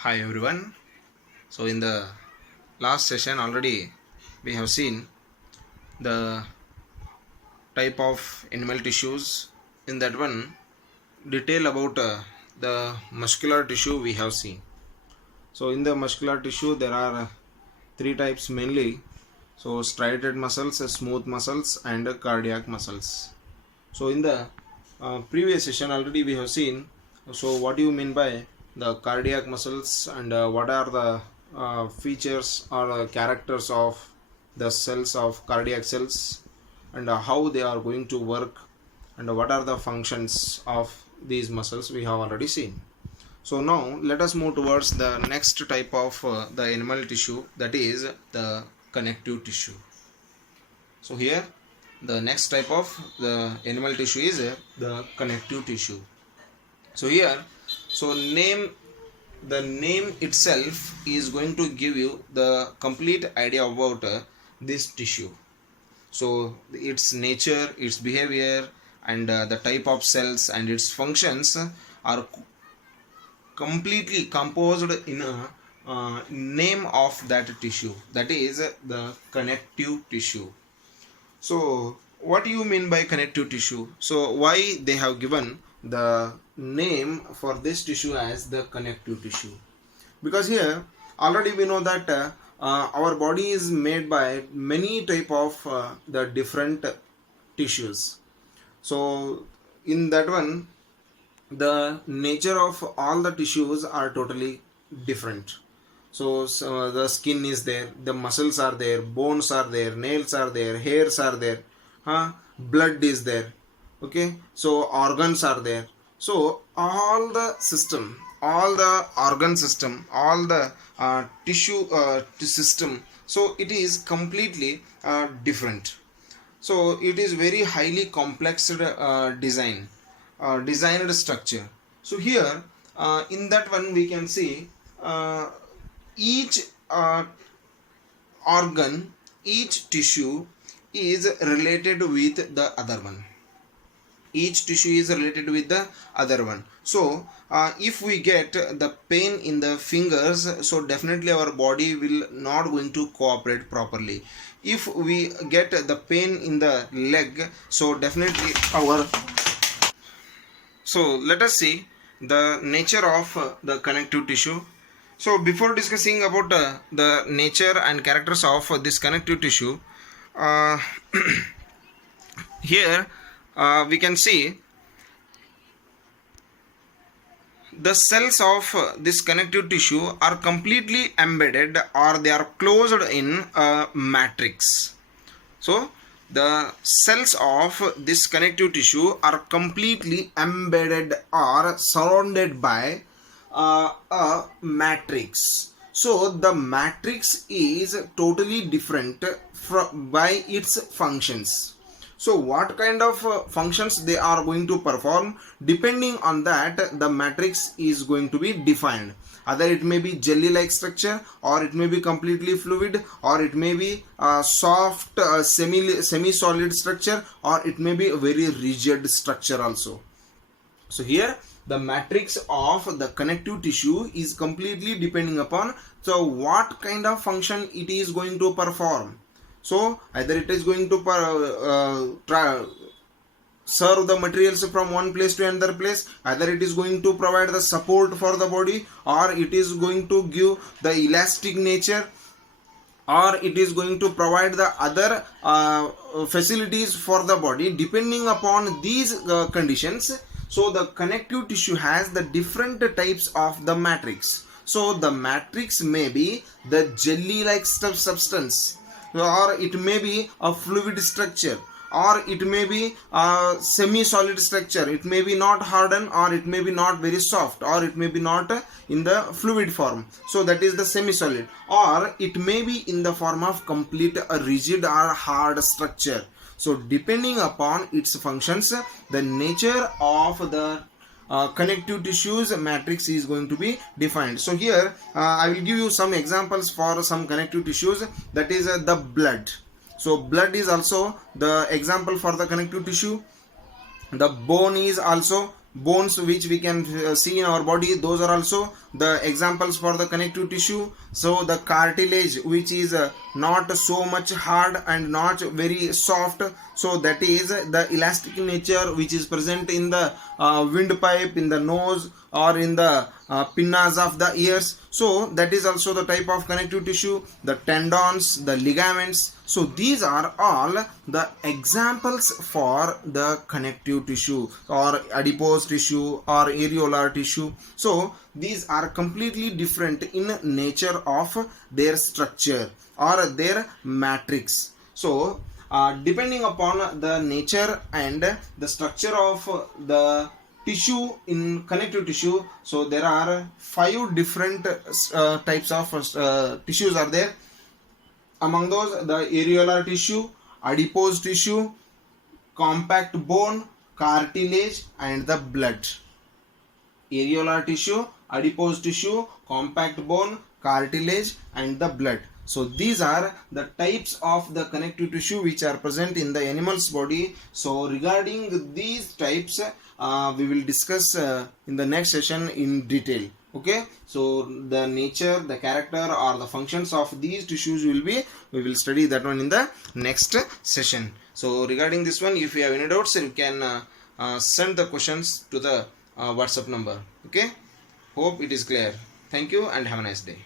Hi everyone. So in the last session already we have seen the type of animal tissues. In that one, detail about the muscular tissue we have seen. So in the muscular tissue there are three types mainly. So striated muscles, smooth muscles and cardiac muscles. So in the previous session already we have seen, so what do you mean by the cardiac muscles, and what are the features or characters of the cells of cardiac cells, and how they are going to work, and what are the functions of these muscles we have already seen. So now let us move towards the next type of the animal tissue, that is the connective tissue. So here the next type of the animal tissue is the connective tissue. So here, so the name itself is going to give you the complete idea about this tissue. So its nature, its behavior, and the type of cells and its functions are completely composed in a name of that tissue, that is the connective tissue. So what do you mean by connective tissue? So why they have given the name for this tissue as the connective tissue? Because here already we know that our body is made by many type of the different tissues. So in that one, the nature of all the tissues are totally different. So the skin is there, the muscles are there, bones are there, nails are there, hairs are there, blood is there, okay, so organs are there. So all the system, all the organ system, all the tissue system, so it is completely different. So it is very highly complex designed structure. So here in that one we can see each organ, each tissue is related with the other one. Each tissue is related with the other one. So if we get the pain in the fingers, so definitely our body will not going to cooperate properly. If we get the pain in the leg, so definitely our, so let us see the nature of the connective tissue. So before discussing about the nature and characters of this connective tissue, here we can see the cells of this connective tissue are completely embedded, or they are closed in a matrix. So the cells of this connective tissue are completely embedded or surrounded by a matrix. So the matrix is totally different by its functions. So what kind of functions they are going to perform, depending on that the matrix is going to be defined. Either it may be jelly like structure, or it may be completely fluid, or it may be a soft semi solid structure, or it may be a very rigid structure also. So here the matrix of the connective tissue is completely depending upon so what kind of function it is going to perform. So either it is going to serve the materials from one place to another place, either it is going to provide the support for the body, or it is going to give the elastic nature, or it is going to provide the other facilities for the body. Depending upon these conditions, so the connective tissue has the different types of the matrix. So the matrix may be the jelly like substance, or it may be a fluid structure, or it may be a semi-solid structure. It may be not hardened, or it may be not very soft, or it may be not in the fluid form, so that is the semi-solid, or it may be in the form of complete rigid or hard structure. So depending upon its functions, the nature of the connective tissues matrix is going to be defined. So here I will give you some examples for some connective tissues, that is the blood. So blood is also the example for the connective tissue. The bone is also bones which we can see in our body, those are also the examples for the connective tissue. So the cartilage which is not so much hard and not very soft, so that is the elastic nature which is present in the windpipe, in the nose, or in the pinnas of the ears. So that is also the type of connective tissue. The tendons, the ligaments, so these are all the examples for the connective tissue, or adipose tissue, or areolar tissue. So these are completely different in nature of their structure or their matrix. So depending upon the nature and the structure of the tissue in connective tissue, so there are 5 different types of tissues are there. Among those, the areolar tissue, adipose tissue, compact bone, cartilage, and the blood. Areolar tissue, adipose tissue, compact bone, cartilage, and the blood. So these are the types of the connective tissue which are present in the animal's body. So regarding these types, we will discuss in the next session in detail. Okay, so the nature, the character, or the functions of these tissues we will study that one in the next session. So regarding this one, if you have any doubts, you can send the questions to the WhatsApp number. Okay, hope it is clear. Thank you and have a nice day.